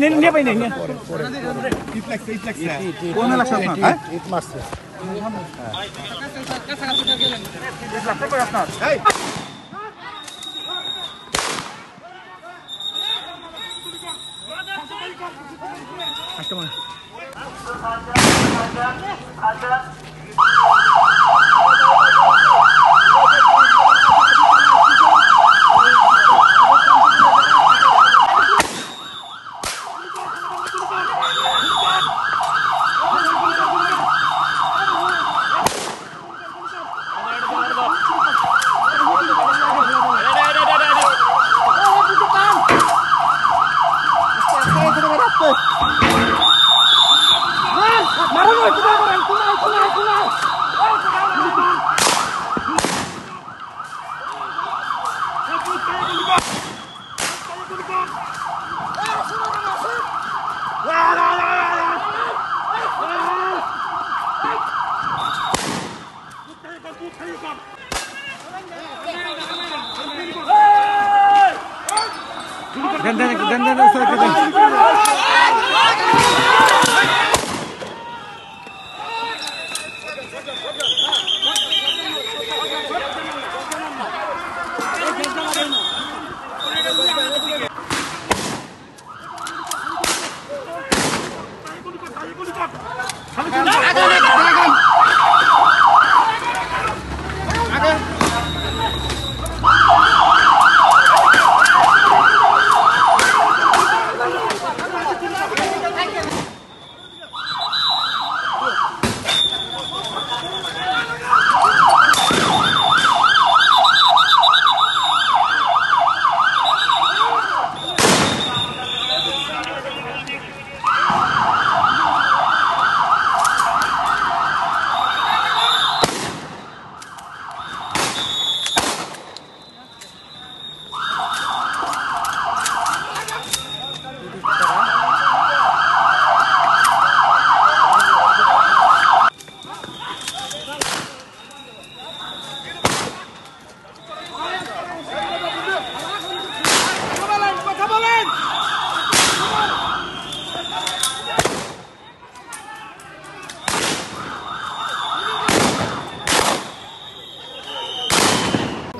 নিয়ে পাই না কোন এলাকা আপনার ইট মারছে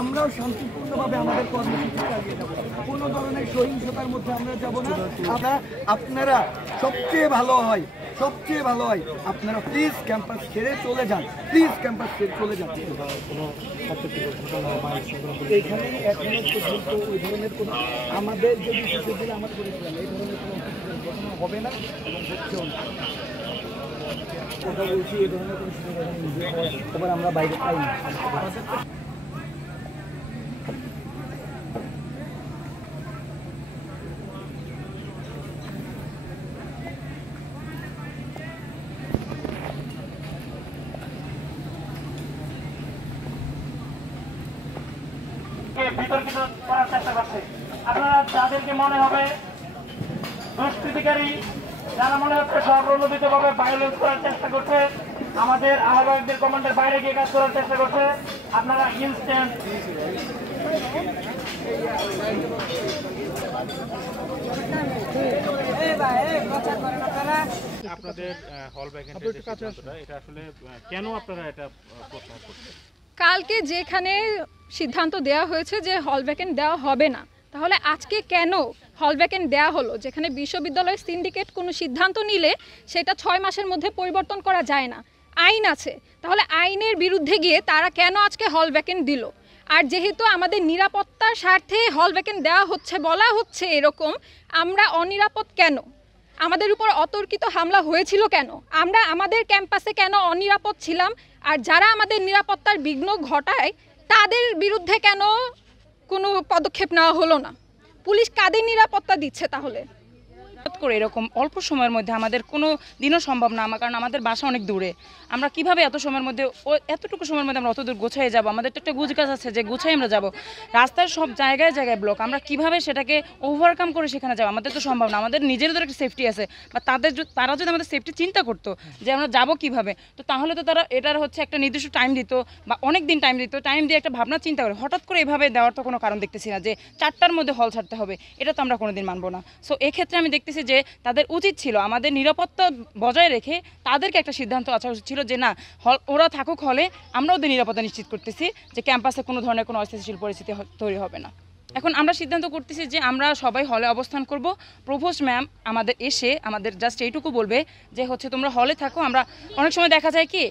আমরাও শান্তিপূর্ণভাবে আমাদের কর্মসূচি চালিয়ে যাব, কোনো ধরনের সহিংসতার মধ্যে আমরা যাব না। আপনারা সবচেয়ে ভালো হয় আপনারা প্লিজ ক্যাম্পাস ছেড়ে চলে যান, প্লিজ ক্যাম্পাস ছেড়ে চলে যান। এখানে এখনো পর্যন্ত ওই ধরনের কোনো আমাদের যদি শিশুদের আমার করেছিলাম এই ধরনের কোনো ঘটনা হবে না এবং হচ্ছেও না। কথা বলছি এই ধরনের কোনো সুযোগ এবার আমরা বাইরে পাই না। বিতর্কিত করার চেষ্টা করছে। আপনারা যাদেরকে মনে হবে দুষ্কৃতিকারী, যারা মনে হচ্ছে স্বপ্রণোদিতভাবে ভায়োলেন্স করার চেষ্টা করছে, আমাদের আহ্বায়কদের কমান্ডের বাইরে গিয়ে কাজ করার চেষ্টা করছে, আপনারা ইনস্ট্যান্ট আপনাদের হল ভ্যাকেন্সির সিদ্ধান্তটা এটা আসলে কেন আপনারা এটা প্রত্যাহার করছেন? কালকে যেখানে সিদ্ধান্ত দেওয়া হয়েছে যে হল ভ্যাকেন্ট দেওয়া হবে না, তাহলে আজকে কেন হল ভ্যাকেন্ট দেওয়া হলো? যেখানে বিশ্ববিদ্যালয়ের সিন্ডিকেট কোনো সিদ্ধান্ত নিলে সেটা 6 মাসের মধ্যে পরিবর্তন করা যায় না, আইন আছে। তাহলে আইনের বিরুদ্ধে গিয়ে তারা কেন আজকে হল ভ্যাকেন্ট দিল? আর যেহেতু আমাদের নিরাপত্তার স্বার্থে হল ভ্যাকেন্ট দেওয়া হচ্ছে, বলা হচ্ছে এরকম, আমরা অনিরাপদ কেন? আমাদের উপর অতর্কিত হামলা হয়েছিল কেন? আমরা আমাদের ক্যাম্পাসে কেন অনিরাপদ ছিলাম? আর যারা আমাদের নিরাপত্তার বিঘ্ন ঘটায় তাদের বিরুদ্ধে কেন কোনো পদক্ষেপ নেওয়া হলো না? পুলিশ কাদের নিরাপত্তা দিচ্ছে তাহলে? করে এরকম অল্প সময়ের মধ্যে আমাদের কোনো দিনও সম্ভব না, কারণ আমাদের বাসা অনেক দূরে। আমরা কিভাবে এত সময়ের মধ্যে এতটুকু সময়ের মধ্যে আমরা অত দূর গোছায় যাব? আমাদের তো একটা গুজকাজ আছে যে গুছাই আমরা যাব। রাস্তার সব জায়গায় জায়গায় ব্লক, আমরা কিভাবে সেটাকে ওভারকাম করে সেখানে যাব? আমাদের তো সম্ভব না। আমাদের নিজেরও একটা সেফটি আছে, বা তারা যদি আমাদের সেফটি চিন্তা করতো যে আমরা যাব কিভাবে, তো তাহলে তো তারা এটার হচ্ছে একটা নির্দিষ্ট টাইম দিত বা অনেক দিন টাইম দিত, টাইম দিয়ে একটা ভাবনা চিন্তা করে। হঠাৎ করে এভাবে দেওয়ার তো কোনো কারণ দেখতেছি না যে 4টার মধ্যে হল ছাড়তে হবে, এটা তো আমরা কোনোদিন মানবো না। সো এক্ষেত্রে আমি দেখতেছি দেখতেছি যে তাদের উচিত ছিল আমাদের নিরাপত্তা বজায় রেখে তাদেরকে একটা সিদ্ধান্ত আসা উচিত ছিল যে না ওরা থাকুক হলে আমরা ওদের নিরাপত্তা নিশ্চিত করতেছি যে ক্যাম্পাসে কোনো ধরনের কোনো অস্থিতিশীল পরিস্থিতি তৈরি হবে না। এখন আমরা সিদ্ধান্ত করতেছি যে আমরা সবাই হলে অবস্থান করব। প্রভোস্ট ম্যাম আমাদের এসে আমাদের জাস্ট এইটুকু বলবে যে হচ্ছে তোমরা হলে থাকো। আমরা অনেক সময় দেখা যায় কি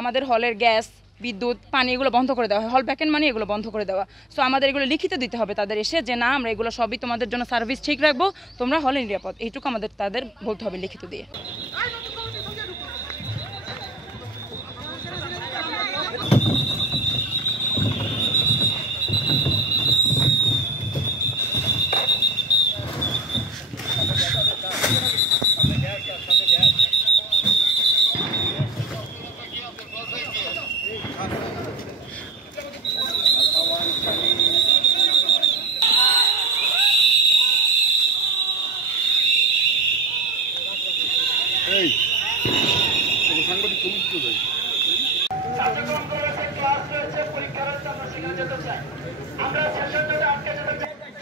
আমাদের হলের গ্যাস, বিদ্যুৎ, পানি এগুলো বন্ধ করে দেওয়া হয়, হল ভ্যাকেন্ট মানে এগুলো বন্ধ করে দেওয়া। সো আমাদের এগুলো লিখিত দিতে হবে তাদের এসে যে না আমরা এগুলো সবই তোমাদের জন্য সার্ভিস ঠিক রাখবো, তোমরা হলে নিরাপদ, এইটুকু আমাদের তাদের বলতে হবে লিখিত দিয়ে।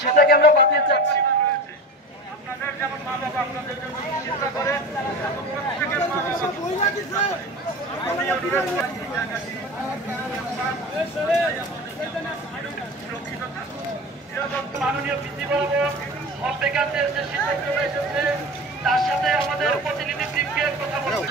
সেটাকে আমরা বাতিল চাচ্ছি। আপনাদের যেমন মা বাবা আপনাদের জন্য চিন্তা করেন, মাননীয় ভিত্তি বরাবর অপেক্ষাদের যে সিদ্ধান্ত এসেছে তার সাথে আমাদের প্রতিনিধি টিমকে কথা বলবে।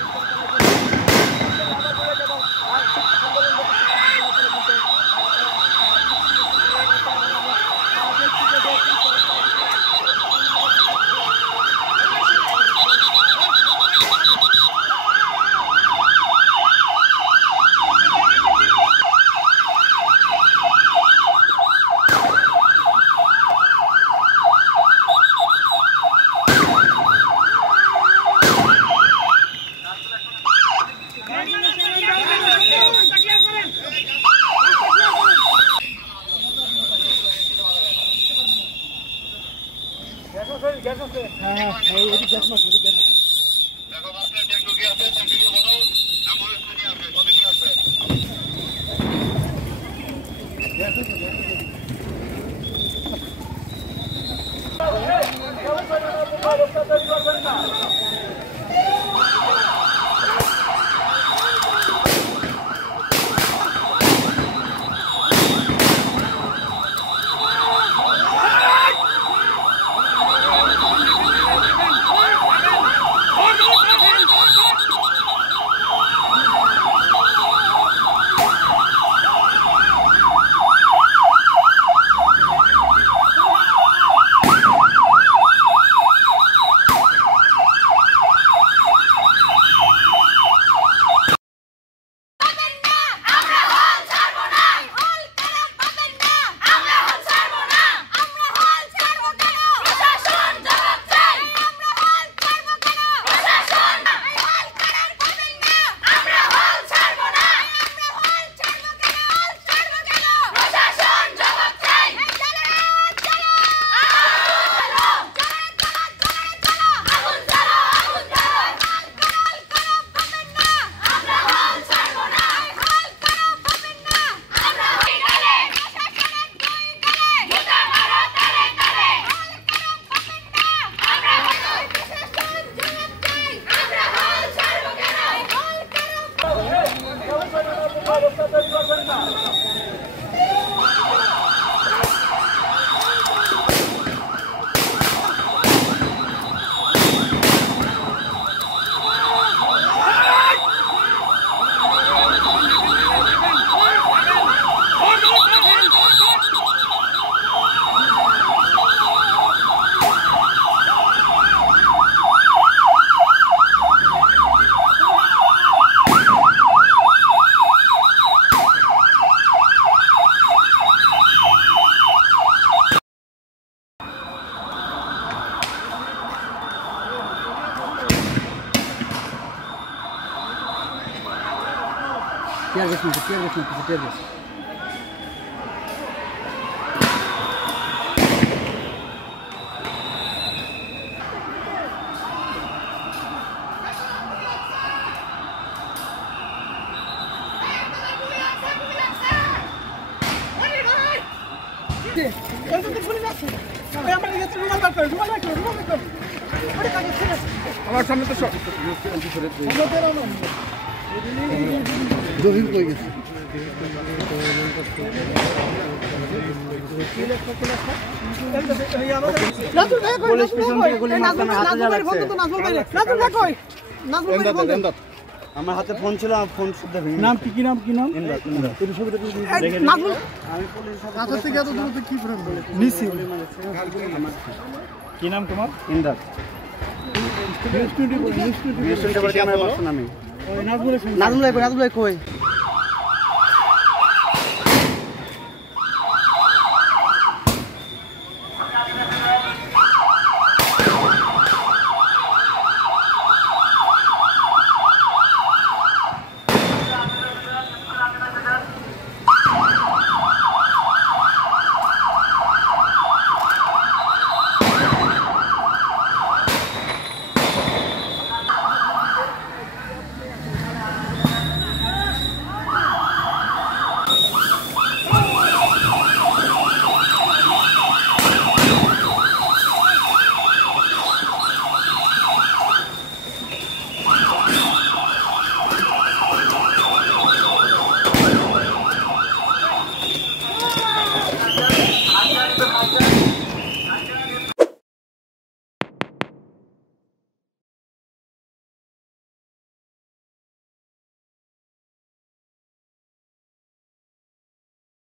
Tear gas, tear gas. আমার সামনে তো জহির কই গেছে আমার হাতে ফোন ছিল, আমার ফোন শুদ্ধ ভেঙে নাম কি নাম কি নাম কি নাম তোমার? ইন্দার নাজমুল কই